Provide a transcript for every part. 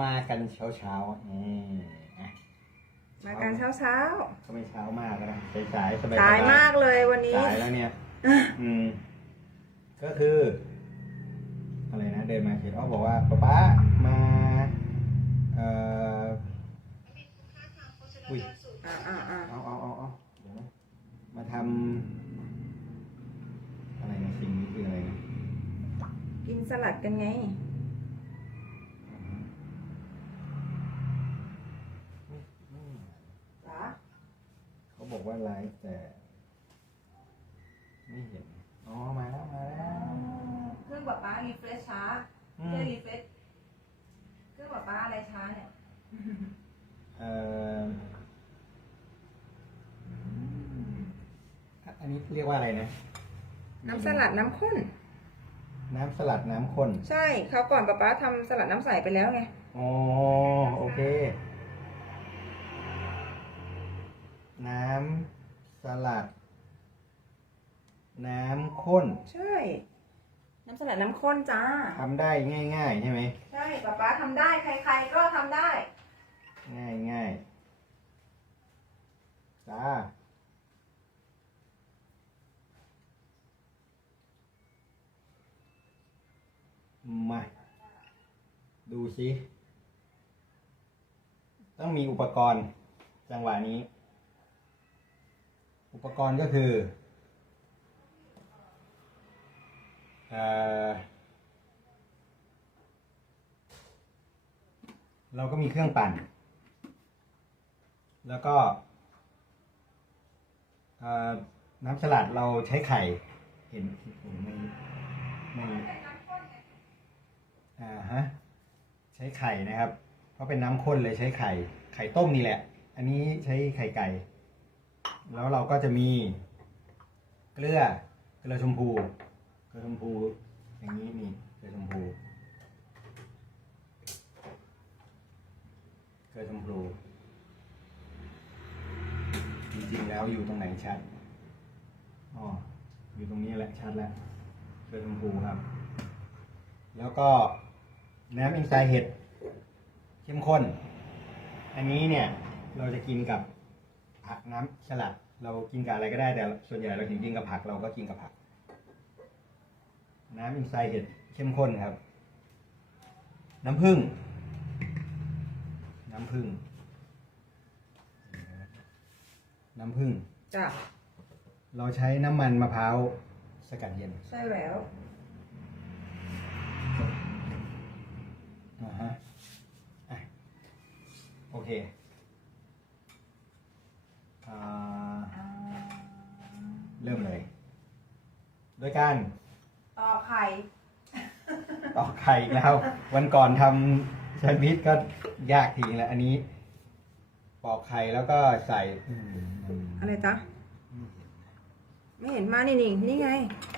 มากันเช้าเช้าๆอืมอะมากันเช้าเช้าก็ไม่เช้ามากก็ได้สายๆสบายๆๆสายมากเลยวันนี้ สายแล้วเนี่ย อืม ก็คืออะไรนะเดินมาเสร็จอ้อบอกว่าป๊าป๊ามาเอ่ออุ้ยอ่าอ่าอ่าเอาเอาเอาเอาเดี๋ยวนะมาทำอะไรนะสิ่งนี้คืออะไรนะกินสลัดกันไง จ๋า เขา บอกว่าไลฟ์แต่ไม่เห็น อ๋อ มาแล้ว มาแล้ว เครื่องป๊าป๊ารีเฟรชช้าอืเครื่องมรีเฟรชเครื่องป๊าป๊าอะไรช้าเนี่ยเอ่ออันนี้เรียกว่าอะไรนะ น้ำสลัดน้ำข้น น้ำสลัดน้ำข้น ใช่คราวก่อนป๊าป๊าทำสลัดน้ำใสไปแล้วไง อ๋อ โอเค น้ำสลัด น้ำข้นใช่ น้ำสลัดน้ำข้นจ้า ทำได้ง่ายๆใช่ไหม ใช่ป๊าป๊าทำได้ใคร ๆ ก็ทำได้ ง่ายง่ายจ้า มา ดูสิ ต้องมีอุปกรณ์จังหวะนี้ อุปกรณ์ก็คือเอเราก็มีเครื่องปั่น แล้วก็น้ำสลัดเราใช้ไข่ เห็นผมไม่ไม่อ่าฮะใช้ไข่นะครับ เพราะเป็นน้ำข้นเลยใช้ไข่ ไข่ต้มนี่แหละ อันนี้ใช้ไข่ไก่ แล้วเราก็จะมี เกลือเกลือชมพู เกลือชมพู อย่างนี้นี่เกลือชมพู เกลือชมพู จริงๆแล้วอยู่ตรงไหนชัดอ๋ออยู่ตรงนี้แหละชัดแล้วเกลือชมพูครับ แล้วก็น้ำอินไซเห็ดเข้มข้น อันนี้เนี่ยเราจะกินกับ ผักน้ำสลัด เรากินกับอะไรก็ได้แต่ ส่วนใหญ่เราถึงกินกับผักเราก็กินกับผัก น้ำอินไซเห็ดเข้มข้นครับ น้ำผึ้งน้ำผึ้งน้ำผึ้งจ้ะเราใช้น้ำมันมะพร้าวสกัดเย็นใช่แล้วอ่าฮะอะโอเคอ่า เริ่มเลย โดยการต่อไข่ตอกไข่อีกแล้ว วันก่อนทำแซนด์วิชก็ยากทีแล้ว อันนี้ ปอกไข่แล้วก็ใส่อืมอะไรจ๊ะ ไม่เห็นมานี่นี่นี่ไง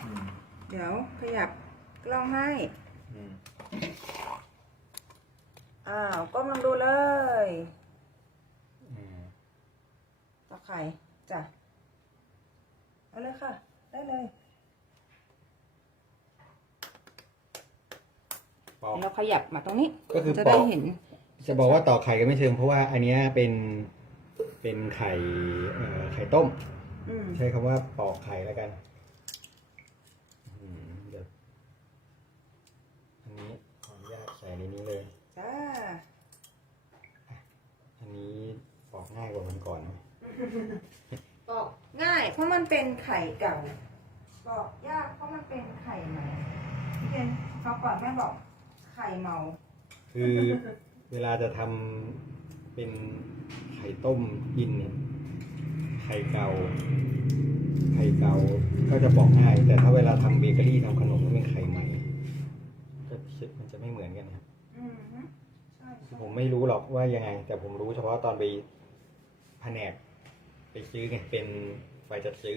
อืมเดี๋ยวขยับกล้องให้ อืม อ้าวก้มลองดูเลยอืมต่อ ไข่จ้ะเอาเลยค่ะ ได้เลยปอก เราขยับมาตรงนี้ก็คือจะปได้อก เห็น จะบอกว่าตอกไข่ก็ไม่เชิงเพราะว่าอันเนี้ยเป็นเป็นไข่เอ่อไข่ต้ม อืมใช้คำว่าปอกไข่แล้วกันอืมเดี๋ยวอันนี้ขออนุญาตใส่ในนี้เลย จ้าอันนี้ปอกง่ายกว่าวันก่อนนะ ปอกง่าย เพราะมันเป็นไข่เก่าปอกยากเพราะมันเป็นไข่ใหม่พี่เจนเขาก่อนแม่บอกไข่เมา คือเวลาจะทำเป็นไข่ต้มกินเนี่ยไข่เก่า ไข่เก่าก็จะปอกง่าย แต่ถ้าเวลาทำเบเกอรี่ทำขนมแล้วเป็นไข่ใหม่ก็มันจะไม่เหมือนกันนะครับ อืมฮึใช่ใช่ผมไม่รู้หรอกว่ายังไง แต่ผมรู้เฉพาะตอนไปแผนก ไปซื้อไงเป็นฝ่ายจัดซื้อ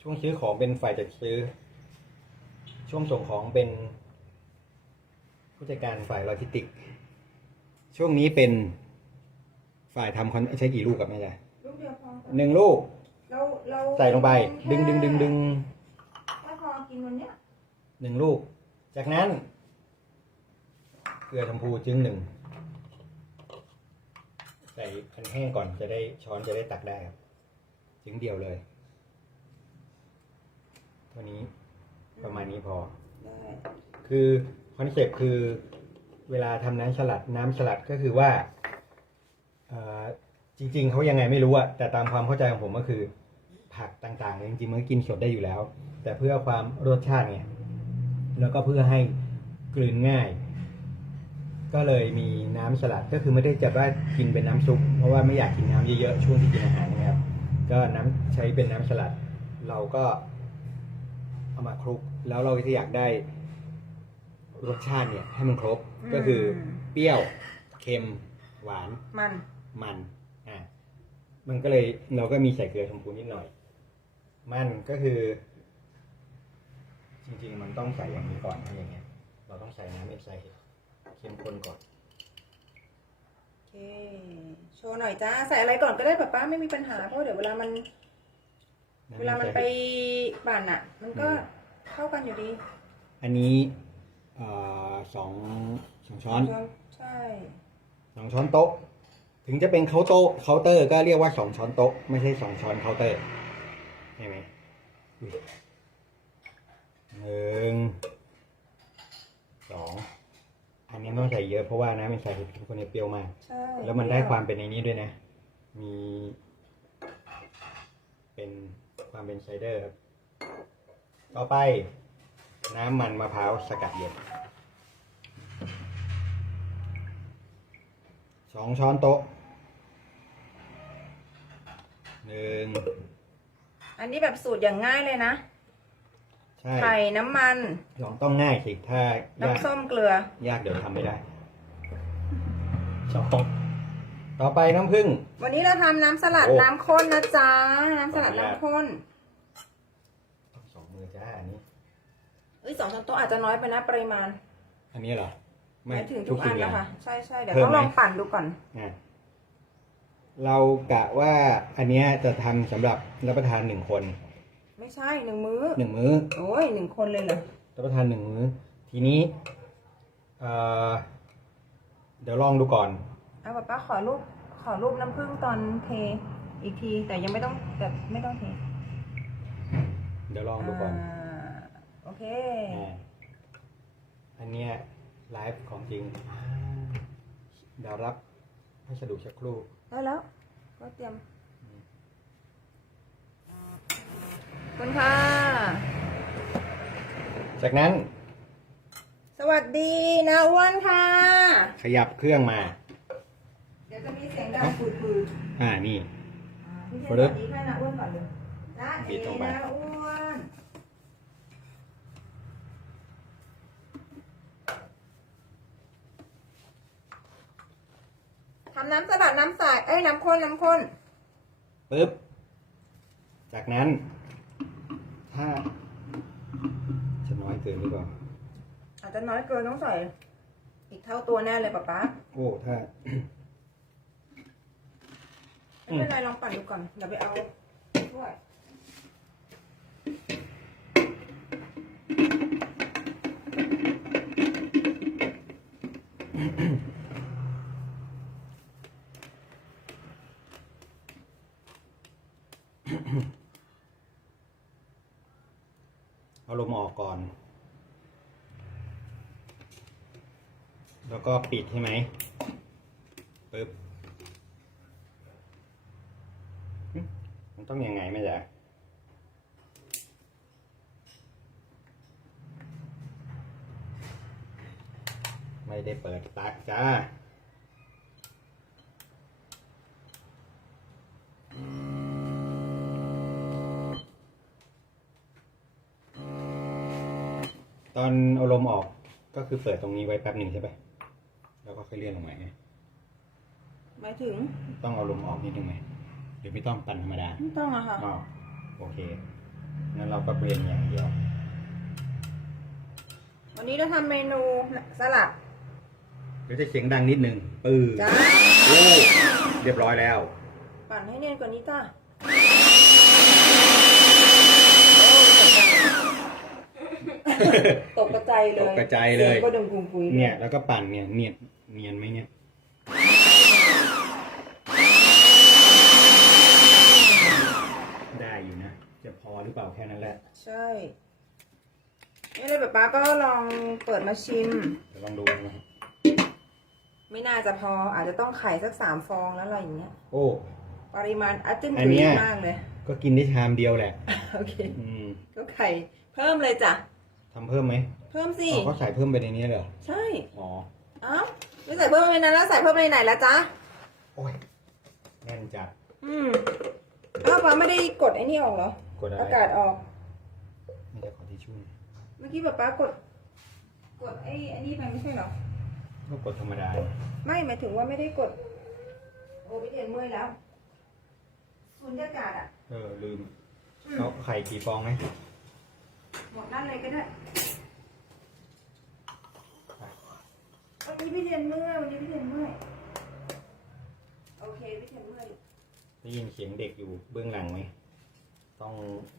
ช่วงซื้อของเป็นฝ่ายจัดซื้อ ช่วงส่งของเป็น ผู้จัดการฝ่ายโลจิสติกส์ช่วงนี้เป็นฝ่ายทำคอนใช้กี่ลูกกับแม่จ๊ะลูกเดียวพอหนึ่งลูกเราเราใส่ลงไป ดึงดึงดึงดึงแค่พอกินวันเนี้ยหนึ่งลูก จากนั้น เกลือชมพูจึงหนึ่ง ใส่คันแห้งก่อนจะได้ช้อนจะได้ตักได้ครับจึงเดียวเลยเท่านี้ประมาณนี้พอได้คือคอนเซปต์คือเวลาทำน้ำสลัดน้ำสลัดก็คือว่าเอ่อจริง ๆเขายังไงไม่รู้อะแต่ตามความเข้าใจของผมก็คือ ผักต่างๆเนี่ยจริงๆมันก็กินสดได้อยู่แล้ว แต่เพื่อความรสชาติเนี่ยแล้วก็เพื่อให้กลืนง่าย ก็เลยมีน้ำสลัดก็คือไม่ได้จะว่ากินเป็นน้ำซุปเพราะว่าไม่อยากกินน้ำเยอะๆช่วงที่กินอาหารนะครับก็น้ำใช้เป็นน้ำสลัด เราก็เอามาคลุก แล้วเราก็จะอยากได้รสชาติเนี่ย ให้มันครบก็คือเปรี้ยวเค็มหวานมันมันอะมันก็เลยเราก็มีใส่เกลือชมพูนิดหน่อย มันก็คือ จริงๆมันต้องใส่อย่างนี้ก่อนถ้าอย่างเงี้ย เราต้องใส่น้ำเอ็นไซเห็ด เข้มข้นก่อน โอเค โชว์หน่อยจ้า ใส่อะไรก่อนก็ได้ป้าป้าไม่มีปัญหา เพราะเดี๋ยวเวลามัน เวลามันไปปั่นอะ มันก็เข้ากันอยู่ดีอันนี้เอ่อสองสองช้อนใช่สองช้อนโต๊ะ ถึงจะเป็นเคาน์โต๊ะเคาน์เตอร์ก็เรียกว่าสองช้อนโต๊ะ ไม่ใช่สองช้อนเคาน์เตอร์ใช่ไหมอุ๊ยหนึ่งสองอันนี้ไม่ต้ องใส่เยอะเพราะว่าน้ำเป็นใส่เห็ดทุกคนเนี่ยเปรี้ยวมาก ใช่แล้วมันได้ความเป็นในนี้ด้วยนะ มี เป็นความเป็นไซเดอร์ครับ ต่อไป น้ำมันมะพร้าวสกัดเย็นสองช้อนโต๊ะหนึ่งอันนี้แบบสูตรอย่างง่ายเลยนะใช่ไข่น้ำมัน ลองต้องง่ายสิถ้ายากน้ำส้มเกลือ ยากเดี๋ยวทำไม่ได้ สองต่อไปน้ำผึ้ง วันนี้เราทำน้ำสลัดโอ้ น้ำข้นนะจ๊ะ น้ำสลัดขออนุญาตน้ำข้นสองมือจ้าอันนี้ เอ้ยสองช้อนโต๊ะอาจจะน้อยไปนะปริมาณอันนี้เหรอหมายถึงทุกอันสิ่นะคะย่างใช่ใช่เดี๋ยวเพิ่มต้องไหม ลองปั่นดูก่อน อะเรากะว่าอันเนี้ยจะทำสำหรับรับประทานหนึ่งคนไม่ใช่หนึ่งมื้อ หนึ่งมื้อ โอ้ยหนึ่งคนเลยเหรอ รับประทานหนึ่งมื้อ ทีนี้เอ่อเดี๋ยวลองดูก่อน เอาป้าป้าขอรูปขอรูปน้ำผึ้งตอนเทอีกที แต่ยังไม่ต้องแบบไม่ต้องเทเดี๋ยวลองดูก่อนอ่าโอเค อ่าอันเนี้ยไลฟ์ของจริงอ่าเดี๋ยวรับพัสดุสักครู่ ได้แล้ว ก็เตรียมขอบคุณค่ะ จากนั้นส วัสดีนาอ้วนค่ะ ขยับเครื่องมา เดี๋ยวจะมีเสียงดังปืดๆอ่านี่อ่าพี่เจนสวัสดีค่ะนาอ้วนก่อนเลยจ้าบิเอ๋ดลงไปนาอ้วนทำน้ำสลัดน้ำใสเอ้ยน้ำข้นน้ำข้นปึ๊บ จากนั้น ถ้าจะน้อยเกินหรือเปล่า อาจจะน้อยเกินต้องใส่ อีกเท่าตัวแน่เลยป๊าป๊าโอ้ถ้า ไม่เป็นไรลองปั่นดูก่อนเดี๋ยวไปเอาถ้วย เอาลมออกก่อน แล้วก็ปิดใช่ไหมปึ๊บมันต้องยังไงไหมจ๊ะไม่ได้เปิดปลั๊กจ้าตอนเอาลมออกก็คือเปิดตรงนี้ไว้แป๊บหนึ่งใช่ปะแล้วก็ ค่อยเลื่อนลงมาไงหมายถึงต้องเอาลมออกนิดนึงไหมหรือไม่ต้องปั่นธรรมดาไม่ต้องอะค่ะอ๋อโอเคงั้นเราก็เปลี่ยนอย่างเดียว วันนี้เราทำเมนูสลัดเดี๋ยวจะเสียงดังนิดนึงปื้อจ้า โอ้เรียบร้อยแล้ว ปั่นให้เนียนกว่านี้จ้าโอ้เสียงดัง ตกกระจายเลยตกกระจายเลย สีงก็ดึงกุงปุยเนี่ย แล้วก็ปั่นเนี่ยเนียนเนียนไหมเนี่ยได้อยู่นะ จะพอหรือเปล่าแค่นั้นแหละใช่ไม่ได้แบบป้าก็ลองเปิดมาชิม เดี๋ยวลองดูนะครับไม่น่าจะพออาจจะต้องไข่สักสามฟองแล้วอะไรอย่างเงี้ย โอ้ ปริมาณอัตตินอันเนี้ยมากเลย ก็กินได้ชามเดียวแหละ โอเค อืม ก็ไข่เพิ่มเลยจ้ะ ทำเพิ่มไหมเพิ่มสิอ๋อเขาใส่เพิ่มไปในนี้เหรอใช่ อ๋อ เอ้าไม่ใส่เพิ่มไปในนั้นแล้วใส่เพิ่มไปในไหนแล้วจ๊ะ โอ้ยแน่นจัด อืมอ้าวป้าไม่ได้กดไอ้นี่ออกเหรอ กดอะไร อากาศออกไม่ได้ขอที่ช่วยเมื่อกี้ป้าป้ากด กดไอ้ไอ้นี่ไปไม่ใช่เหรอ ก็กดธรรมดา ไม่หมายถึงว่าไม่ได้กด โอ้พี่เทียนเมื่อยแล้ว สุญญากาศอะ เออลืม อืมเอาไข่กี่ฟองไหม หมดนั่นเลยก็ได้วันนี้พี่เทียนเมื่อยวันนี้พี่เทียนเมื่อยโอเคพี่เทียนเมื่อยได้ยินเสียงเด็กอยู่เบื้องหลังไหม ต้อง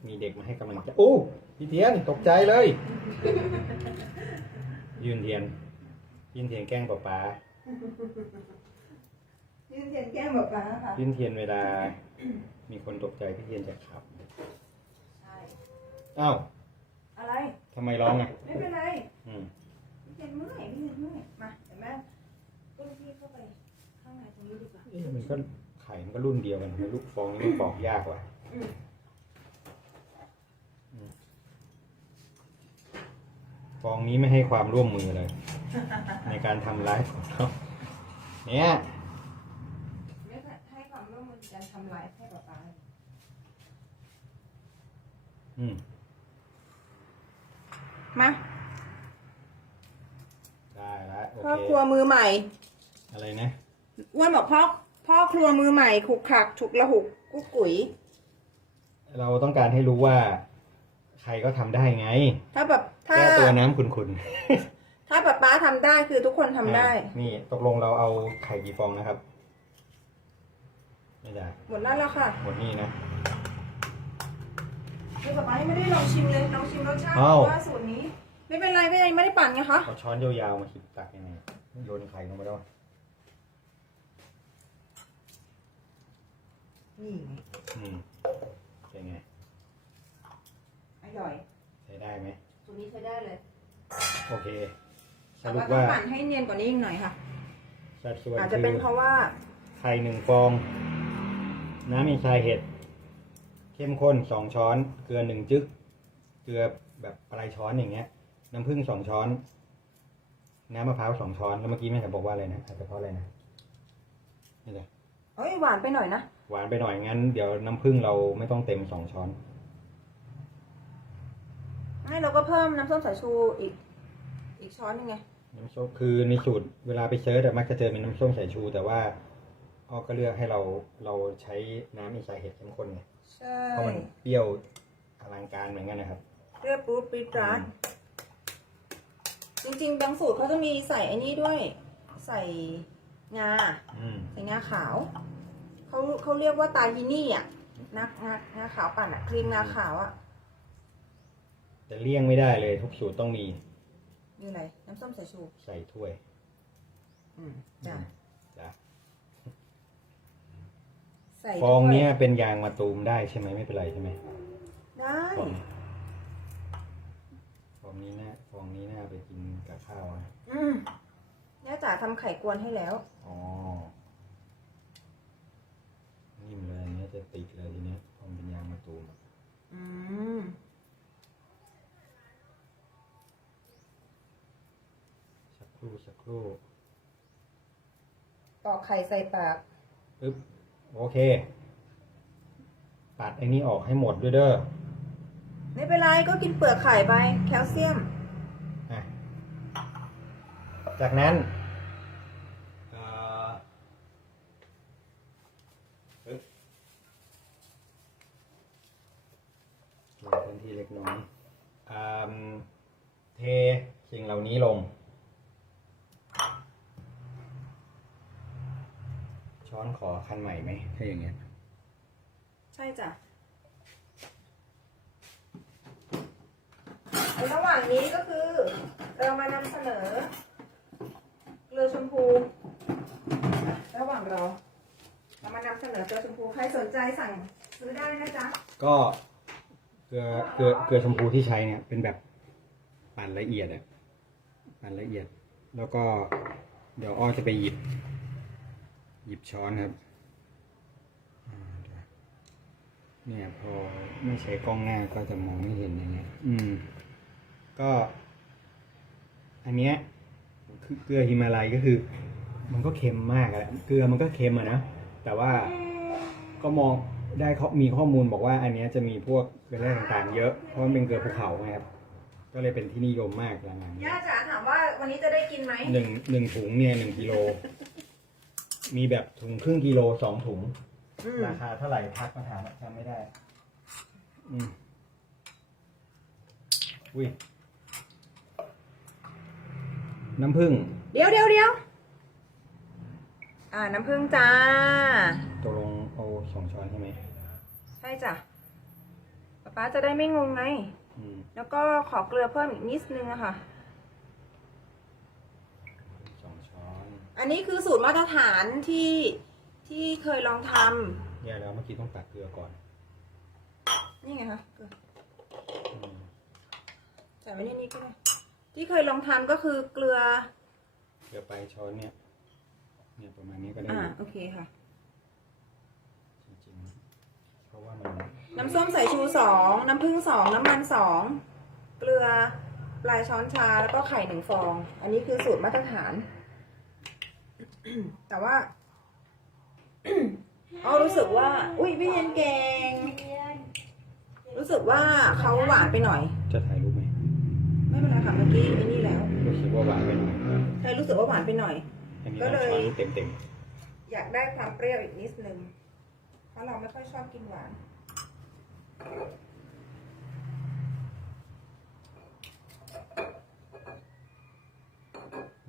มีเด็กมาให้กำลังใจโอ้พี่เทียนตกใจเลย ยืนเทียน ยืนเทียนแกล้งป๊าป๊าพี่เทียนแก้มแบบป้าค่ะยืนเทียนเวลา มีคนตกใจพี่เทียนจะขับใช่อ้าว อะไร ทำไมร้องอะไม่เป็นไรอืมพี่เทียนเมื่อยพี่เทียนเมื่อยมาเดี๋ยวแม่ตุ้มพี่เข้าไปข้างในตรงนี้ดีกว่าเอ๊ะมันก็ไข่มันก็รุ่นเดียวกันทำไมลูกฟองนี่มันปอกยากกว่าอืมฟองนี้ไม่ให้ความร่วมมือเลย ในการทำไลฟ์ของเขาเนี่ย ไม่ให้ความร่วมมือการทำลายให้ป๊าป๊าอืม มาได้ละโอพ่อเคครัวมือใหม่อะไรนะอ้วนบอกพ่อพ่อครัวมือใหม่ขุกขักฉุกละหุกกุ๊กกุ๋ย เราต้องการให้รู้ว่า ใครก็ทำได้ไงถ้าแบบถ้า แก้ตัวน้ำขุนถ้าป๊าป๊าทำได้คือทุกคนๆทำได้ อะนี่ตกลงเราเอาไข่กี่ฟองนะครับ ไม่ได้ หมดแล้วละค่ะ หมดนี่นะ คือป๊าป๊ายังไม่ได้ลองชิมเลยลองชิมรสชาติอ้าว ว่าสูตรนี้ ไม่เป็นไรไม่เป็นไรไม่ได้ปั่นไงคะเอาช้อนยาวๆมาคิดตักยังไงโยนไข่ลงไปแล้วนี่ไงอืมเป็นไงอร่อยใช้ได้ไหมสูตรนี้ใช้ได้เลยโอเค สแต่รุว่าปต้องว่าปั่นให้เนียนกว่านี้อีกหน่อยค่ะ สัดส่วนอาจจะคืเป็นอเพราะว่า ไข่หนึ่งฟอง น้ำมีทรายเห็ด เข้มข้นสองช้อน เกลือหนึ่งจึ๊ก เกลือแบบปลายช้อนอย่างเงี้ย น้ำผึ้งสองช้อน น้ำมะพร้าวสองช้อน แล้วเมื่อกี้แม่จะบอกว่าอะไรนะอาจจะเพราะอะไรนะนี่เลยเอ้ยหวานไปหน่อยนะหวานไปหน่อยงั้นเดี๋ยวน้ำผึ้งเราไม่ต้องเต็มสองช้อนให้เราก็เพิ่มน้ำส้มสายชูอีก อีกช้อนหนึงไง น้ำส้มคือในสูตรเวลาไปเซิร์ชอะมักจะเจอเป็นน้ำส้มสายชู แต่ว่าอ้อก็เลือกให้เราเราใช้น้ำมีทรายเห็ดเข้มข้นไง ใช่เพราะมันเปรี้ยวอลังการเหมือนกันนะครับเรียบรูดปรีดร้านจริงๆบางสูตรเขาจะมีใส่ไอ้นี่ด้วย ใส่งาอืมใส่งาขาวเขาเขาเรียกว่าตาฮินี่อะงางางาขาวปั่นอะครีมงาขาวอะแต่เลี่ยงไม่ได้เลยทุกสูตรต้องมีนี่อะไรน้ำส้มสายชูใส่ถ้วย อืมจ้ะจ้ะ ใส่ฟองด้วยเนี้ยเป็นยางมะตูมได้ใช่ไหมไม่เป็นไรใช่ไหมได้ฟองฟองนี้นะฟองนี้น่าไปกินกับข้าวนะอืมแม่จ๋าทำไข่กวนให้แล้ว อ๋อนิ่มเลยอันเนี้ยจะติดเลยทีเนี้ยฟองเป็นยางมะตูมอืม สักครู่สักครู่ปอกไข่ใส่ปากปึ๊บ โอเค ตัดไอ้นี้ออกให้หมดด้วยเด้อไม่เป็นไรก็กินเปลือกไข่ไปแคลเซียมอะจากนั้นเอ่อปึ๊บเหลือพื้นที่เล็กน้อยอ่าเทสิ่งเหล่านี้ลง ช้อนขอคันใหม่ไหมถ้าอย่างเงี้ยใช่จ้ะในระหว่างนี้ก็คือ เรามานำเสนอ เกลือชมพู ระหว่างรอเรามานำเสนอเกลือชมพู ใครสนใจสั่งซื้อได้นะจ๊ะ ก็เกลือเกลือเกลือชมพูที่ใช้เนี่ยเป็นแบบปั่นละเอียดอะปั่นละเอียด แล้วก็เดี๋ยวอ้อจะไปหยิบ หยิบช้อนครับอ่าเดี๋ยวเนี่ยพอไม่ใช้กล้องหน้าก็จะมองไม่เห็นอย่างเงี้ย อืม ก็ อันเนี้ยคือเกลือฮิมาลัยก็คือ มันก็เค็มมากอะเกลือมันก็เค็มอะนะ แต่ว่าก็มองได้เขามีข้อมูลบอกว่า อันเนี้ยจะมีพวกเกลือแร่ต่างๆ เยอะ เพราะมันเป็นเกลือภูเขาไงครับ ก็เลยเป็นที่นิยมมากหลังๆย่าจ๋าถามว่าวันนี้จะได้กินไหมหนึ่งหนึ่งถุงเนี่ยหนึ่งกิโล มีแบบถุงครึ่งกิโลสองถุง อืมราคาเท่าไหร่ทักมาถามจำไม่ได้ อืมอุ้ยน้ำผึ้งเดี๋ยวเดี๋ยวเดี๋ยวอ่าน้ำผึ้งจ้า ตกลงเอาสองช้อนใช่ไหมใช่จ้ะป๊าป๊าจะได้ไม่งงไง อืม แล้วก็ขอเกลือเพิ่มอีกนิดนึงอะค่ะ สองช้อน อันนี้คือสูตรมาตรฐานที่ที่เคยลองทเนี่ยแล้วเมื่อกี้ต้องตักเกลือก่อนำนี่ไงคะเกลืออืมใส่ไว้ในนี้ก็ได้ที่เคยลองทำก็คือเกลือ เกลือไปช้อนเนี่ยเนี่ยประมาณนี้ก็ได้อ่าอยู่โอเคค่ะ จริงๆเพราะว่ามันน้ำส้มสายชูสองน้ำผึ้งสองน้ำมันสองเกลือปลายช้อนชาแล้วก็ไข่หนึ่งฟอง อันนี้คือสูตรมาตรฐาน แต่ว่าอ๋อรู้สึกว่า อุ้ยพี่เรียนเก่ง รู้สึกว่าเขาหวานไปหน่อย จะถ่ายรูปไหมไม่เป็นไรค่ะเมื่อกี้ไอ้นี่แล้ว รู้สึกว่าหวานไปหน่อยใช่รู้สึกว่าหวานไปหน่อย อันนี้ก็ต้องเลยช้อนเต็มเต็มอยากได้ความเปรี้ยวอีกนิดนึง เพราะเราไม่ค่อยชอบกินหวาน ๆ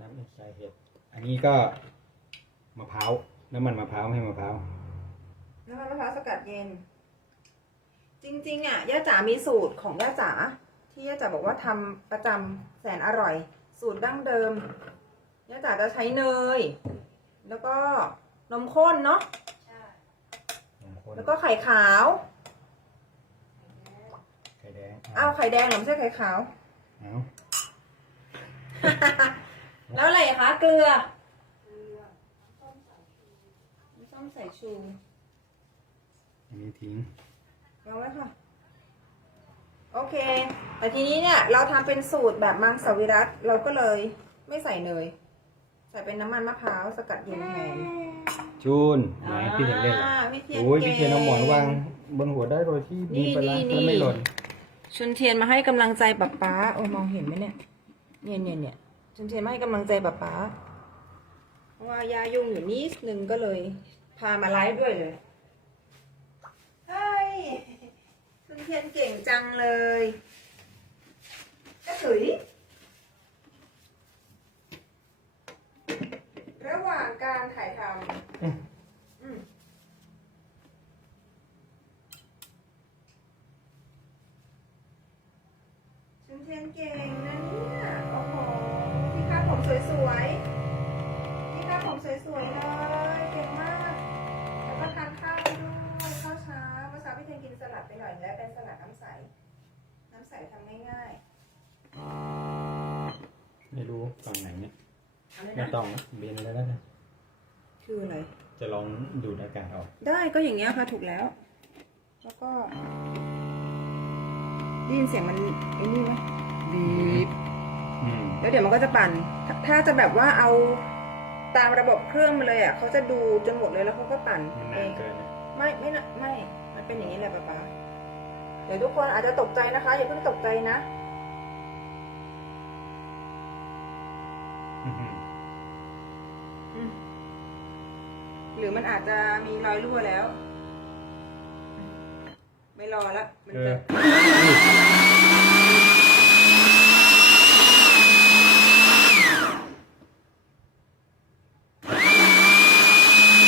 น้ำเอ็นไซเห็ด อันนี้ก็ มะพร้าวน้ำมันมะพร้าวไม่ให้มะพร้าวน้ำมันมะพร้าวสกัดเย็น จริงๆอะย่าจ๋ามีสูตรของย่าจ๋าที่ย่าจ๋าบอกว่าทำประจำแสนอร่อย สูตรดั้งเดิมย่าจ๋าจะใช้เนย แล้วก็นมข้นเนาะนมข้นแล้วก็ไข่ขาว ไข่แดงอ้าวไข่แดงเหรอไม่ใช่ไข่ขาวเอาแล้วอะไรคะเกลือ น้ำส้มสายชูอันนี้ทิ้งเอาไว้ค่ะ โอเค แต่ทีนี้เนี่ยเราทำเป็นสูตรแบบมังสวิรัตเราก็เลยไม่ใส่เนย ใส่เป็นน้ำมันมะพร้าวสกัดเย็นแทน จูนไหนพี่เห็นเล่นเหรออ่าพี่เทียนโอ้ยเก่งพี่เทียนเอาหมอนวางบนหัวได้โดยที่มีนี่ปลาร้านี่แล้วไม่หล่นชุนเทียนมาให้กำลังใจป๊าป๊าโอ้ยมองเห็นไหมเนี่ย เนี่ยเนี่ยเนี่ยชุนเทียนมาให้กำลังใจป๊าป๊าเพราะว่ายายุ่งอยู่นิดนึงก็เลย พามาไลฟ์ด้วยเลยเฮ้ยชุนเทียนเก่งจังเลยก็ถือระหว่างการถ่ายทำอืม อืมชุนเทียนเก่งนะเนี่ย โอ้โหพี่คาดผมสวยๆ ง่ายไม่รู้ฝั่งไหนเนี่ยๆเอาเลยไม่นะต้องนะเบียนแล้วนะคืออะไร จะลองดูดอากาศออก ได้ก็อย่างเงี้ยค่ะถูกแล้ว แล้วก็ได้ยินเสียงมันไอ้นี่ไหมบีบอืม แล้วเดี๋ยวมันก็จะปั่นถ้าถ้าจะแบบว่าเอาตามระบบเครื่องมาเลยอะเขาจะดูจนหมดเลยแล้วเขาก็ปั่นมันเอนานงเกินนะไม่ไม่นะไม่ มันเป็นอย่างนี้แหละป๊าป๊าเดี๋ยวทุกคนอาจจะตกใจนะคะ อย่าเพิ่งตกใจนะอื้อหืออืมหรือมันอาจจะมีรอยรั่วแล้ว ไม่รอละมันเอจะอ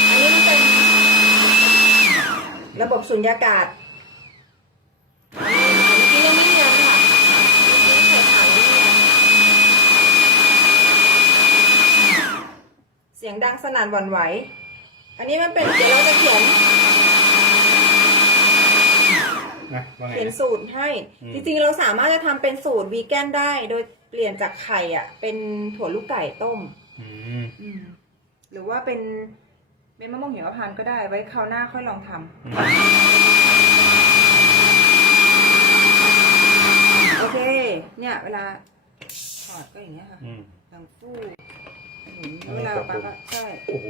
อันนี้มันเป็นระบบสุญญากาศอันนี้ยังไม่เรียนค่ะอันนี้ใส่ถัง สีย งดังสนั่นหวั่นไหว อันนี้มันเป็นเดี๋ยวเราจะเขียนนะว่าไงเขียนนะ สูตรให้ อืม จริงๆเราสามารถจะทำเป็นสูตรวีแกนได้ โดยเปลี่ยนจากไข่อะ เป็นถั่วลูกไก่ต้ม อืมอืมหรือว่าเป็นเม็ดมะม่วงหิมพานต์ก็ได้ไว้คราวหน้าค่อยลองทำอืมโอเค เนี่ย เวลาถอดก็อย่างเงี้ยค่ะอืมดังฟู่ หมุนเวลาปั๊บอะใช่ โอ้โห